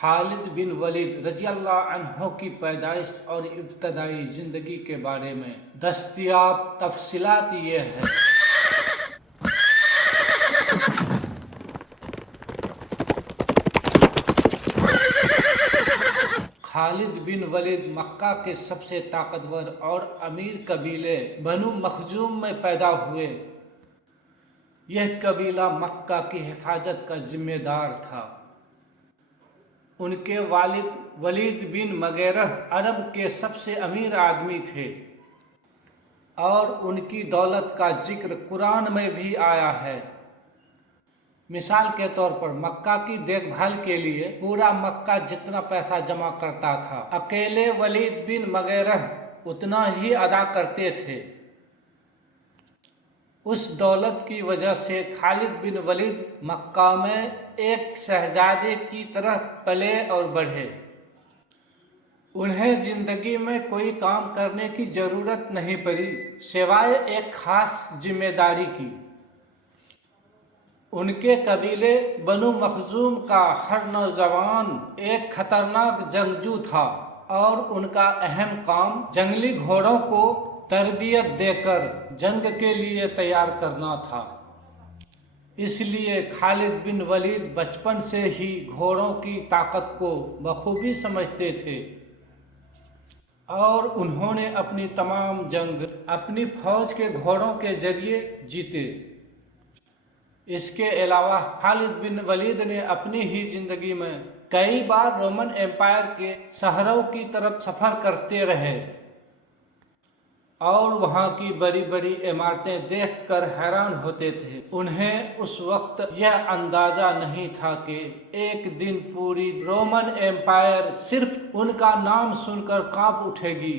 خالد بن ولید رضی اللہ عنہ کی پیدائش اور ابتدائی زندگی کے بارے میں دستیاب تفصیلات یہ ہے۔ خالد بن ولید مکہ کے سب سے طاقتور اور امیر قبیلے بنو مخزوم میں پیدا ہوئے۔ یہ قبیلہ مکہ کی حفاظت کا ذمہ دار تھا۔ ان کے والد ولید بن مغیرہ عرب کے سب سے امیر آدمی تھے اور ان کی دولت کا ذکر قرآن میں بھی آیا ہے۔ مثال کے طور پر مکہ کی دیکھ بھال کے لیے پورا مکہ جتنا پیسہ جمع کرتا تھا، اکیلے ولید بن مغیرہ اتنا ہی ادا کرتے تھے۔ اس دولت کی وجہ سے خالد بن ولید مکہ میں ایک شہزادے کی طرح پلے اور بڑھے۔ انہیں زندگی میں کوئی کام کرنے کی ضرورت نہیں پڑی سوائے ایک خاص ذمہ داری کی۔ ان کے قبیلے بنو مخزوم کا ہر نوجوان ایک خطرناک جنگجو تھا اور ان کا اہم کام جنگلی گھوڑوں کو تربیت دے کر جنگ کے لیے تیار کرنا تھا۔ اس لیے خالد بن ولید بچپن سے ہی گھوڑوں کی طاقت کو بخوبی سمجھتے تھے اور انہوں نے اپنی تمام جنگ اپنی فوج کے گھوڑوں کے ذریعے جیتے۔ اس کے علاوہ خالد بن ولید نے اپنی ہی زندگی میں کئی بار رومن ایمپائر کے شہروں کی طرف سفر کرتے رہے اور وہاں کی بڑی بڑی عمارتیں دیکھ کر حیران ہوتے تھے۔ انہیں اس وقت یہ اندازہ نہیں تھا کہ ایک دن پوری رومن ایمپائر صرف ان کا نام سن کر کانپ اٹھے گی۔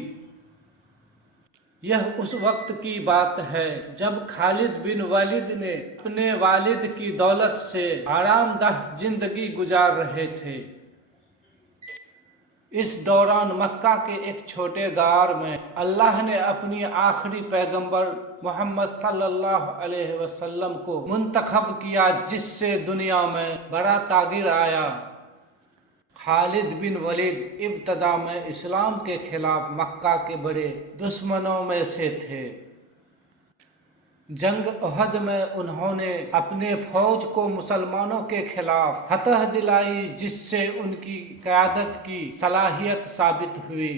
یہ اس وقت کی بات ہے جب خالد بن ولید نے اپنے والد کی دولت سے آرام دہ زندگی گزار رہے تھے۔ اس دوران مکہ کے ایک چھوٹے غار میں اللہ نے اپنی آخری پیغمبر محمد صلی اللہ علیہ وسلم کو منتخب کیا، جس سے دنیا میں بڑا تغیر آیا۔ خالد بن ولید ابتدا میں اسلام کے خلاف مکہ کے بڑے دشمنوں میں سے تھے۔ جنگ احد میں انہوں نے اپنے فوج کو مسلمانوں کے خلاف فتح دلائی، جس سے ان کی قیادت کی صلاحیت ثابت ہوئی۔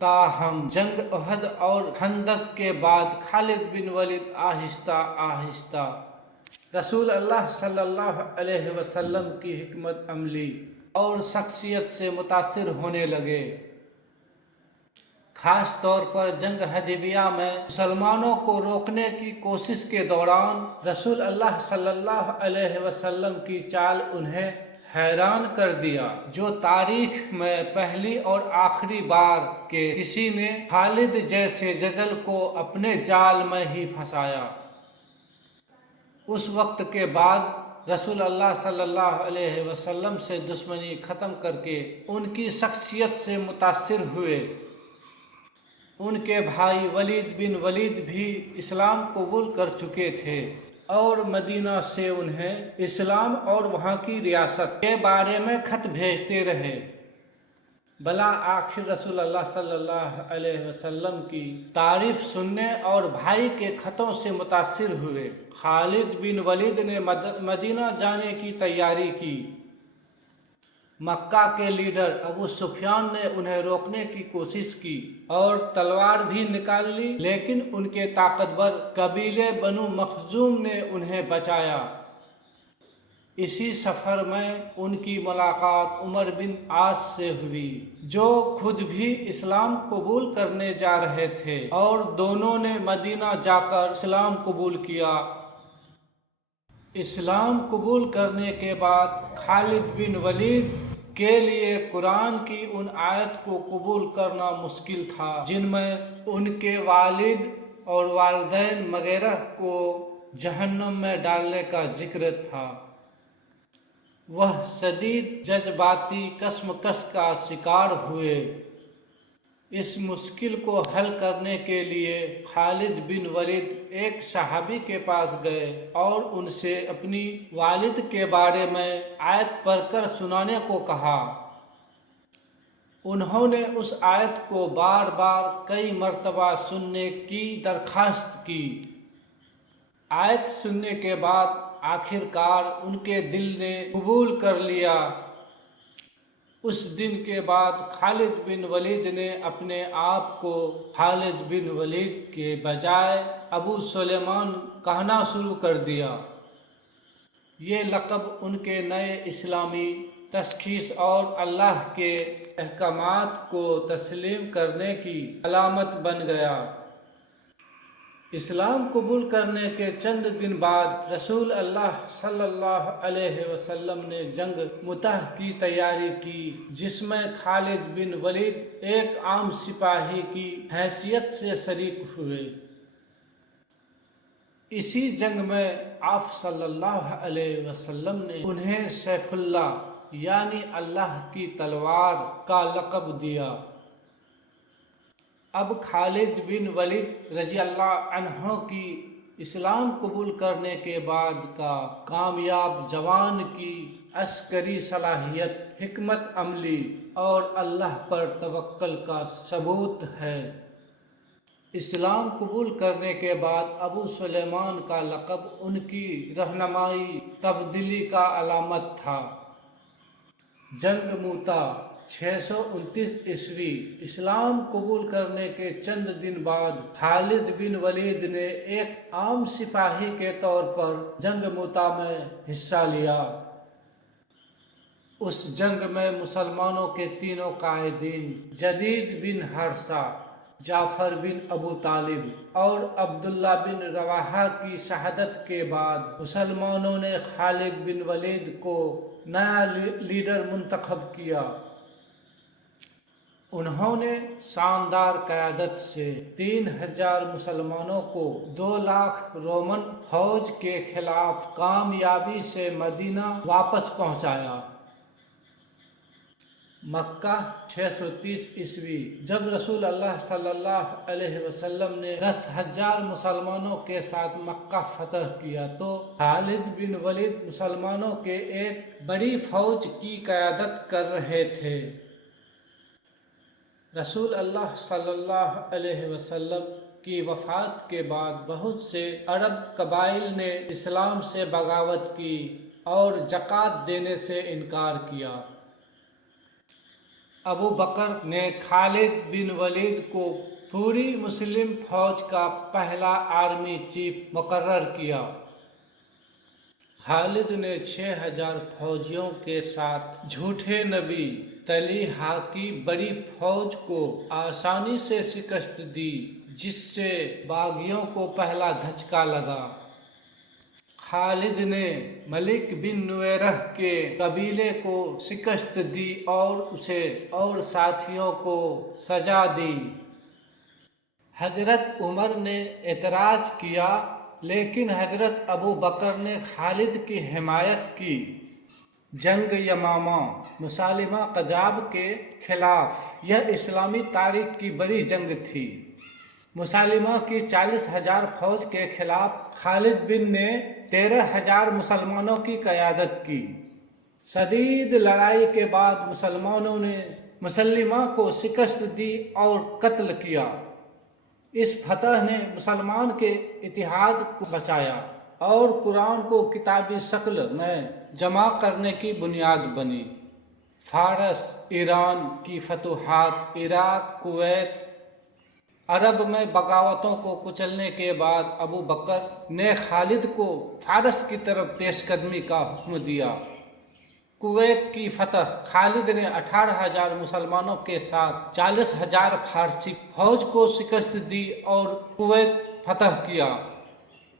تاہم جنگ احد اور خندق کے بعد خالد بن ولید آہستہ آہستہ رسول اللہ صلی اللہ علیہ وسلم کی حکمت عملی اور شخصیت سے متاثر ہونے لگے۔ خاص طور پر جنگ حدیبیہ میں مسلمانوں کو روکنے کی کوشش کے دوران رسول اللہ صلی اللہ علیہ وسلم کی چال انہیں حیران کر دیا، جو تاریخ میں پہلی اور آخری بار کہ کسی نے خالد جیسے جزل کو اپنے جال میں ہی پھنسایا۔ اس وقت کے بعد رسول اللہ صلی اللہ علیہ وسلم سے دشمنی ختم کر کے ان کی شخصیت سے متاثر ہوئے۔ ان کے بھائی ولید بن ولید بھی اسلام قبول کر چکے تھے اور مدینہ سے انہیں اسلام اور وہاں کی ریاست کے بارے میں خط بھیجتے رہے۔ بالآخر رسول اللہ صلی اللہ علیہ وسلم کی تعریف سننے اور بھائی کے خطوں سے متاثر ہوئے۔ خالد بن ولید نے مدینہ جانے کی تیاری کی۔ مکہ کے لیڈر ابو سفیان نے انہیں روکنے کی کوشش کی اور تلوار بھی نکال لی، لیکن ان کے طاقتور قبیلے بنو مخزوم نے انہیں بچایا۔ اسی سفر میں ان کی ملاقات عمر بن عاص سے ہوئی، جو خود بھی اسلام قبول کرنے جا رہے تھے، اور دونوں نے مدینہ جا کر اسلام قبول کیا۔ اسلام قبول کرنے کے بعد خالد بن ولید کے لیے قرآن کی ان آیت کو قبول کرنا مشکل تھا جن میں ان کے والد اور والدین وغیرہ کو جہنم میں ڈالنے کا ذکر تھا۔ وہ شدید جذباتی کشمکش کا شکار ہوئے۔ اس مشکل کو حل کرنے کے لیے خالد بن ولید ایک صحابی کے پاس گئے اور ان سے اپنی والد کے بارے میں آیت پڑھ کر سنانے کو کہا۔ انہوں نے اس آیت کو بار بار کئی مرتبہ سننے کی درخواست کی۔ آیت سننے کے بعد آخر کار ان کے دل نے قبول کر لیا۔ اس دن کے بعد خالد بن ولید نے اپنے آپ کو خالد بن ولید کے بجائے ابو سلیمان کہنا شروع کر دیا۔ یہ لقب ان کے نئے اسلامی تشخیص اور اللہ کے احکامات کو تسلیم کرنے کی علامت بن گیا۔ اسلام قبول کرنے کے چند دن بعد رسول اللہ صلی اللہ علیہ وسلم نے جنگ مؤتہ کی تیاری کی، جس میں خالد بن ولید ایک عام سپاہی کی حیثیت سے شریک ہوئے۔ اسی جنگ میں آپ صلی اللہ علیہ وسلم نے انہیں سیف اللہ یعنی اللہ کی تلوار کا لقب دیا۔ اب خالد بن ولید رضی اللہ عنہ کی اسلام قبول کرنے کے بعد کا کامیاب جوان کی عسکری صلاحیت، حکمت عملی اور اللہ پر توکل کا ثبوت ہے۔ اسلام قبول کرنے کے بعد ابو سلیمان کا لقب ان کی رہنمائی تبدیلی کا علامت تھا۔ جنگ مؤتہ 629 عیسوی اسلام قبول کرنے کے چند دن بعد خالد بن ولید نے ایک عام سپاہی کے طور پر جنگ مؤتہ میں حصہ لیا۔ اس جنگ میں مسلمانوں کے تینوں قائدین جدید بن حارثہ، جعفر بن ابو طالب اور عبداللہ بن رواحہ کی شہادت کے بعد مسلمانوں نے خالد بن ولید کو نیا لیڈر منتخب کیا۔ انہوں نے شاندار قیادت سے 3000 مسلمانوں کو 2 لاکھ رومن فوج کے خلاف کامیابی سے مدینہ واپس پہنچایا۔ مکہ 630 عیسوی جب رسول اللہ صلی اللہ علیہ وسلم نے 10,000 مسلمانوں کے ساتھ مکہ فتح کیا تو خالد بن ولید مسلمانوں کے ایک بڑی فوج کی قیادت کر رہے تھے۔ رسول اللہ صلی اللہ علیہ وسلم کی وفات کے بعد بہت سے عرب قبائل نے اسلام سے بغاوت کی اور زکوٰۃ دینے سے انکار کیا۔ ابو بکر نے خالد بن ولید کو پوری مسلم فوج کا پہلا آرمی چیف مقرر کیا۔ خالد نے 6000 فوجیوں کے ساتھ جھوٹے نبی طلحہ کی بڑی فوج کو آسانی سے شکست دی، جس سے باغیوں کو پہلا دھچکا لگا۔ خالد نے ملک بن نویرہ کے قبیلے کو شکست دی اور اسے اور ساتھیوں کو سزا دی۔ حضرت عمر نے اعتراض کیا، لیکن حضرت ابو بکر نے خالد کی حمایت کی۔ جنگ یمامہ مسیلمہ کذاب کے خلاف یہ اسلامی تاریخ کی بڑی جنگ تھی۔ مسیلمہ کی 40,000 فوج کے خلاف خالد بن نے 13,000 مسلمانوں کی قیادت کی۔ شدید لڑائی کے بعد مسلمانوں نے مسیلمہ کو شکست دی اور قتل کیا۔ اس فتح نے مسلمان کے اتحاد کو بچایا اور قرآن کو کتابی شکل میں جمع کرنے کی بنیاد بنی۔ فارس، ایران کی فتوحات، عراق، کویت، عرب میں بغاوتوں کو کچلنے کے بعد ابو بکر نے خالد کو فارس کی طرف پیش قدمی کا حکم دیا۔ کویت کی فتح خالد نے 18,000 مسلمانوں کے ساتھ 40,000 فارسی فوج کو شکست دی اور کویت فتح کیا۔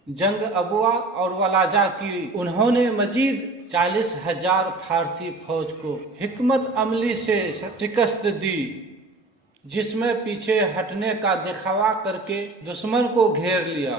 جنگ ابوا اور ولاجہ کی انہوں نے مزید 40,000 فارسی فوج کو حکمت عملی سے شکست دی، جس میں پیچھے ہٹنے کا دکھاوا کر کے دشمن کو گھیر لیا۔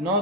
9